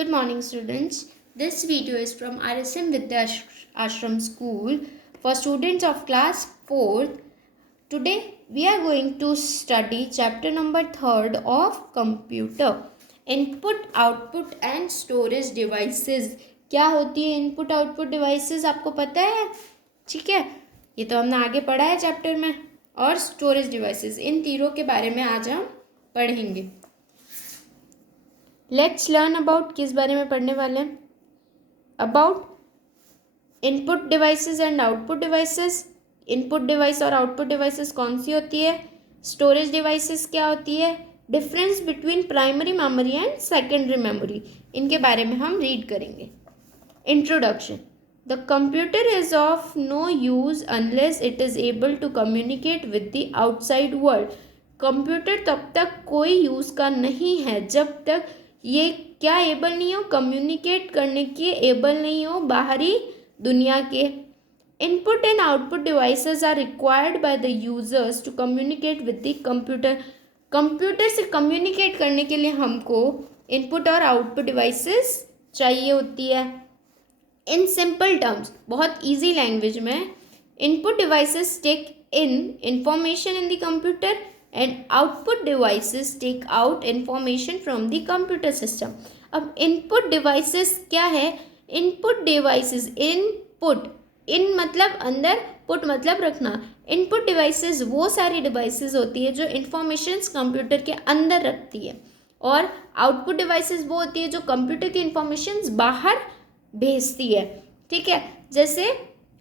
Good morning, students. This video is from RSM Vidya Ashram School for students of class 4th. Today, we are going to study chapter number 3rd of computer. Input, output and storage devices. क्या होती है input output devices आपको पता है? ठीक है, ये तो हमने आगे पढ़ा है चैप्टर में. और स्टोरेज डिवाइसेस, इन तीनों के बारे में आज हम पढ़ेंगे. लेट्स लर्न अबाउट, किस बारे में पढ़ने वाले हैं? About input devices and output devices. Input device और आउटपुट डिवाइसेस कौन सी होती है? स्टोरेज डिवाइसेस क्या होती है? Difference between primary memory and secondary memory, इनके बारे में हम रीड करेंगे. Introduction. The computer is of no use unless it is able to communicate with the outside world. Computer तब तक कोई यूज़ का नहीं है जब तक ये क्या एबल नहीं हो, कम्युनिकेट करने की एबल नहीं हो बाहरी दुनिया के. Input and output devices are required by the users to communicate with the computer. Computer से कम्युनिकेट करने के लिए हमको इनपुट और आउटपुट डिवाइसेस चाहिए होती है. इन सिंपल टर्म्स, बहुत ईजी लैंग्वेज में, input devices take in information in the computer and output devices take out information from the computer system. अब input devices क्या है? input devices, input, in मतलब अंदर, put मतलब रखना. input devices वो सारी devices होती है जो informations कंप्यूटर के अंदर रखती है, और output devices वो होती है जो कंप्यूटर की informations बाहर भेजती है. ठीक है, जैसे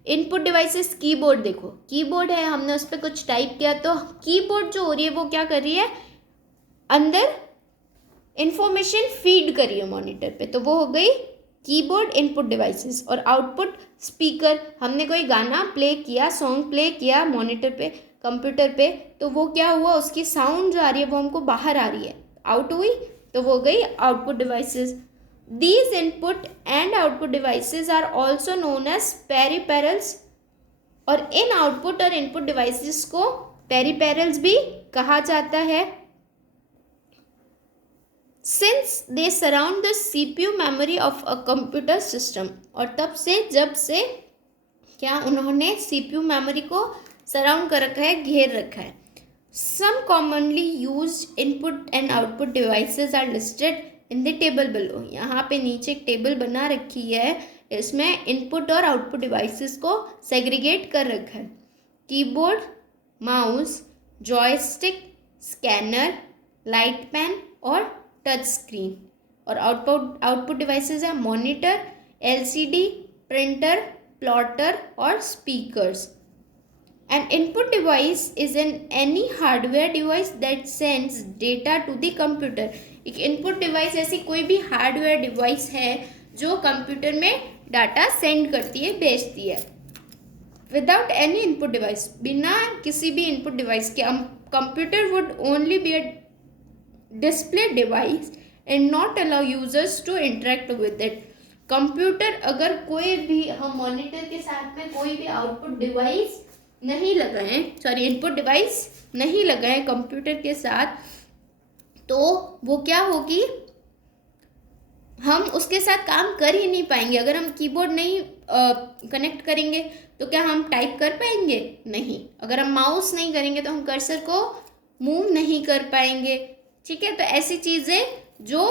इनपुट डिवाइसेस कीबोर्ड, देखो कीबोर्ड है, हमने उस पर कुछ टाइप किया तो कीबोर्ड जो हो रही है वो क्या कर रही है? अंदर इंफॉर्मेशन फीड कर रही है मॉनिटर पे, तो वो हो गई कीबोर्ड इनपुट डिवाइसेस. और आउटपुट स्पीकर, हमने कोई गाना प्ले किया, सॉन्ग प्ले किया मॉनिटर पे, कंप्यूटर पे, तो वो क्या हुआ? उसकी साउंड जो आ रही है वो हमको बाहर आ रही है, आउट हुई, तो वो हो गई output devices. These input and output devices are also known as peripherals, और इन आउटपुट और इनपुट डिवाइसेस को पेरिपेरल्स भी कहा जाता है. Since they surround the CPU memory of a computer system, और तब से, जब से क्या उन्होंने CPU मेमोरी को सराउंड कर रखा है, घेर रखा है. Some commonly used input and output devices are listed in the table below. यहाँ पे नीचे एक टेबल बना रखी है, इसमें इनपुट और आउटपुट डिवाइसेस को सेग्रीगेट कर रखा है. Keyboard, mouse, joystick, scanner, light pen और टच स्क्रीन. और आउटपुट डिवाइसेस है मॉनिटर, एलसीडी, प्रिंटर, प्लॉटर और speakers. An input device is any hardware device that sends data to the computer. एक input device ऐसी कोई भी हार्डवेयर डिवाइस है जो कंप्यूटर में डाटा सेंड करती है, भेजती है. विदाउट एनी इनपुट डिवाइस, बिना किसी भी इनपुट डिवाइस के, computer would only be a display device and not allow users to interact with it. Computer अगर कोई भी, हम मॉनिटर के साथ में कोई भी आउटपुट डिवाइस नहीं लगाएं, सॉरी इनपुट डिवाइस नहीं लगाएं कंप्यूटर के साथ, तो वो क्या होगी? हम उसके साथ काम कर ही नहीं पाएंगे. अगर हम कीबोर्ड नहीं कनेक्ट करेंगे तो क्या हम टाइप कर पाएंगे? नहीं. अगर हम माउस नहीं करेंगे तो हम कर्सर को मूव नहीं कर पाएंगे. ठीक है, तो ऐसी चीज़ें जो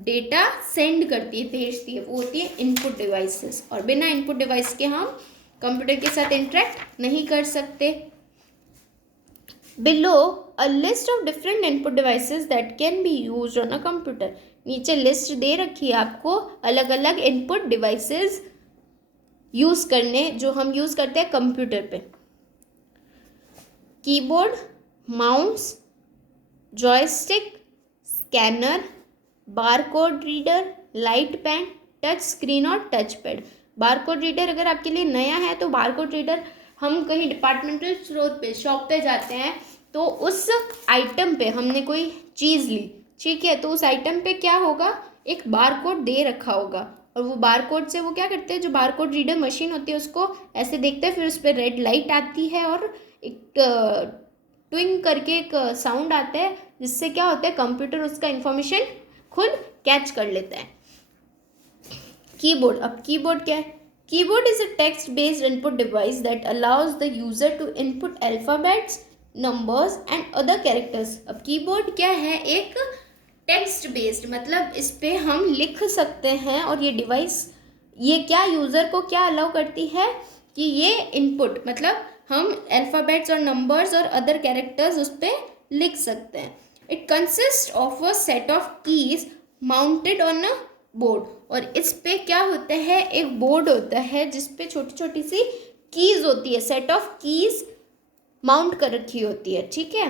डेटा सेंड करती है, भेजती है, वो होती है इनपुट डिवाइसेस. और बिना इनपुट डिवाइस के हम कंप्यूटर के साथ इंटरेक्ट नहीं कर सकते. Below a list of different input devices that can be used on a computer. नीचे लिस्ट दे रखी है आपको, अलग अलग इनपुट डिवाइसेस यूज़ करने, जो हम यूज़ करते हैं कंप्यूटर पे. Keyboard, mouse, joystick, scanner, barcode reader, light pen, touch screen और टच पैड. बारकोड रीडर अगर आपके लिए नया है तो बारकोड रीडर, हम कहीं डिपार्टमेंटल स्टोर पे, शॉप पे जाते हैं तो उस आइटम पे हमने कोई चीज़ ली, ठीक है, तो उस आइटम पे क्या होगा? एक बारकोड दे रखा होगा, और वो बारकोड से वो क्या करते हैं, जो बारकोड रीडर मशीन होती है उसको ऐसे देखते हैं, फिर उस पर रेड लाइट आती है और एक ट्विंग करके एक साउंड आता है, जिससे क्या होता है, कंप्यूटर उसका इंफॉर्मेशन खुद कैच कर लेता है. कीबोर्ड, अब कीबोर्ड क्या है? Keyboard is a text based input device that allows the user to input alphabets, numbers and other characters. अब कीबोर्ड क्या है? एक टेक्स्ट बेस्ड, मतलब इस पे हम लिख सकते हैं, और ये डिवाइस ये क्या यूज़र को क्या अलाउ करती है कि ये इनपुट, मतलब हम अल्फ़ाबेट्स और नंबर्स और अदर कैरेक्टर्स उस पर लिख सकते हैं। It consist of a set of keys mounted on a board, और इस पे क्या होता है? एक बोर्ड होता है जिस पे छोटी छोटी सी कीज होती है, सेट ऑफ कीज माउंट कर रखी होती है, ठीक है।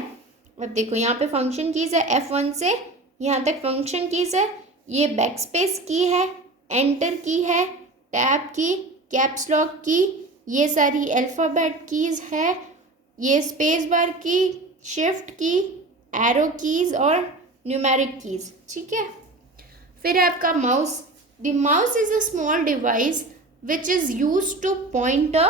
अब देखो यहाँ पे फंक्शन कीज है, F1 से यहाँ तक फंक्शन कीज है, ये बैकस्पेस की है, एंटर की है, टैब की, कैप्स लॉक की, ये सारी अल्फ़ाबेट कीज है, ये स्पेस बार की, शिफ्ट की, एरो कीज और न्यूमेरिक कीज, ठीक है। फिर है आपका mouse. The mouse is a small device which is use two point a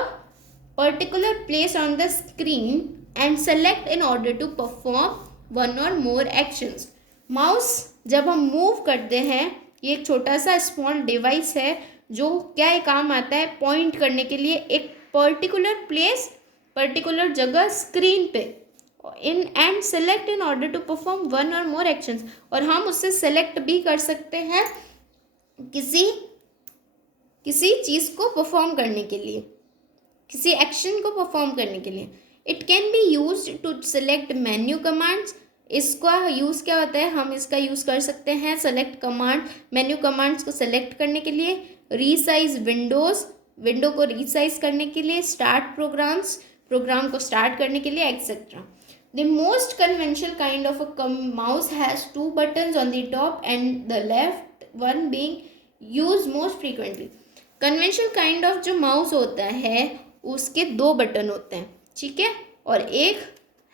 particular place on the screen and select in order to perform one or more actions. Mouse जब हम move करते हैं, ये एक छोटा सा स्मॉल डिवाइस है जो क्या काम आता है? पॉइंट करने के लिए एक पर्टिकुलर प्लेस, पर्टिकुलर जगह स्क्रीन पे, in and select in order to perform one or more actions, और हम उससे सेलेक्ट भी कर सकते हैं किसी चीज़ को परफॉर्म करने के लिए, किसी एक्शन को परफॉर्म करने के लिए। It can be use to select menu commands. इसका यूज़ क्या होता है? हम इसका यूज़ कर सकते हैं सेलेक्ट कमांड, मेन्यू कमांड्स को सेलेक्ट करने के लिए, रीसाइज विंडोज़, विंडो को रीसाइज करने के लिए, स्टार्ट प्रोग्राम्स, प्रोग्राम को स्टार्ट करने के लिए, etcetera. The most conventional kind of a mouse has 2 buttons on the top and the left one being use most frequently. Conventional kind of जो mouse होता है उसके 2 बटन होते हैं, ठीक है, और एक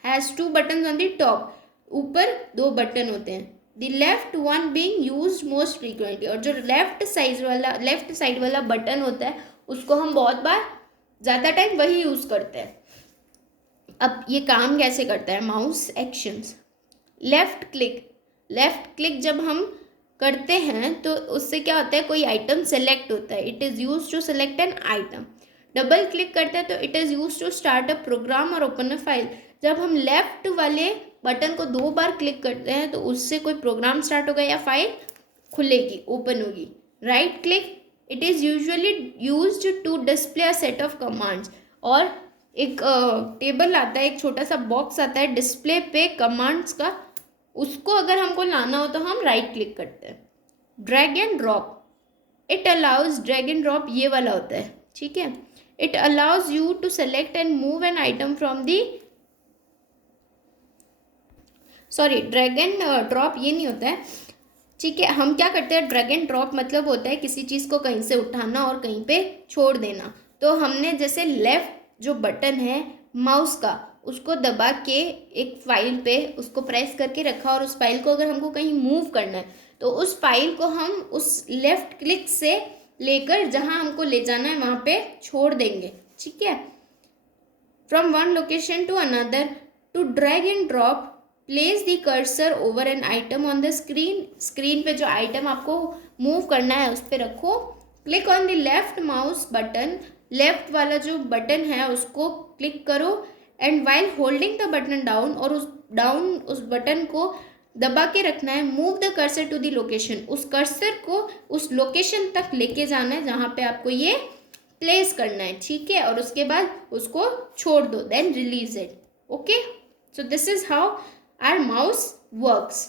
has 2 buttons on the top, ऊपर 2 बटन होते हैं। The left one being used most frequently, और जो लेफ्ट साइड वाला बटन होता है उसको हम बहुत बार, ज़्यादा टाइम वही यूज़ करते हैं। अब ये काम कैसे करता है? Mouse actions. लेफ्ट क्लिक जब हम करते हैं तो उससे क्या होता है? कोई आइटम सेलेक्ट होता है, it is use to select an item. Double click करते हैं तो it is use to start a program or open a file. जब हम लेफ्ट वाले बटन को 2 बार क्लिक करते हैं तो उससे कोई प्रोग्राम स्टार्ट होगा या फाइल खुलेगी, ओपन होगी। Right click, it is usually used to display a set of commands, और एक टेबल आता है, एक छोटा सा बॉक्स आता है डिस्प्ले पे कमांड्स का, उसको अगर हमको लाना हो तो हम राइट क्लिक करते हैं। Drag and drop, it allows, drag and drop ये वाला होता है, ठीक है। It allows you to select and move an item from the, sorry drag and drop ये नहीं होता है, ठीक है। हम क्या करते हैं? ड्रैग एंड ड्रॉप मतलब होता है किसी चीज़ को कहीं से उठाना और कहीं पे छोड़ देना। तो हमने जैसे लेफ्ट जो बटन है माउस का, उसको दबा के एक फाइल पे उसको प्रेस करके रखा, और उस फाइल को अगर हमको कहीं मूव करना है तो उस फाइल को हम उस लेफ्ट क्लिक से लेकर जहाँ हमको ले जाना है वहाँ पे छोड़ देंगे, ठीक है। From one location to another, to drag and drop, place the cursor over an item on the screen, screen पे जो आइटम आपको मूव करना है उस पर रखो। Click on the left mouse button, left वाला जो बटन है उसको क्लिक करो, and while holding the button down, और उस बटन को दबा के रखना है। Move the cursor to the location, उस कर्सर को उस लोकेशन तक लेके जाना है जहाँ पे आपको ये प्लेस करना है, ठीक है, और उसके बाद उसको छोड़ दो, then release it. Okay, so this is how our mouse works.